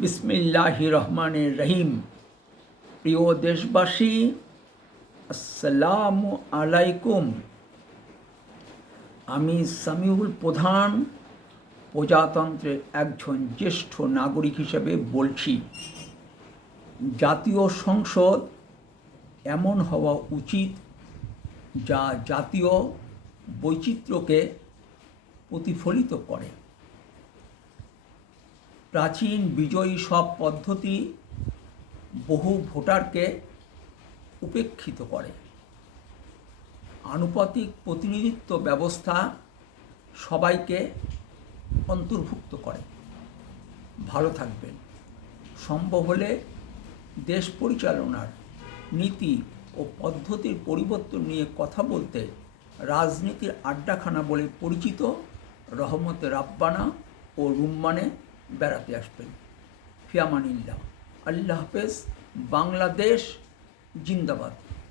বিসমিল্লাহির রহমানির রহিম। প্রিয় দেশবাসী, আসসালামু আলাইকুম। আমি সামিউল প্রধান প্রজাতন্ত্রের একজন জ্যেষ্ঠ নাগরিক হিসেবে বলছি, জাতীয় সংসদ এমন হওয়া উচিত যা জাতীয় বৈচিত্র্যকে প্রতিফলিত করে। প্রাচীন বিজয়ী সব পদ্ধতি বহু ভোটারকে উপেক্ষিত করে। আনুপাতিক প্রতিনিধিত্ব ব্যবস্থা সবাইকে অন্তর্ভুক্ত করে। ভালো থাকবেন। সম্ভব হলে দেশ পরিচালনার নীতি ও পদ্ধতির পরিবর্তন নিয়ে কথা বলতে রাজনীতির আড্ডাখানা বলে পরিচিত রহমতে রাব্বানা ও রুম্মানে বেড়াতে আসবেন। ফিয়ামানিল্লাহ। আল্লাহ হাফেজ। বাংলাদেশ জিন্দাবাদ।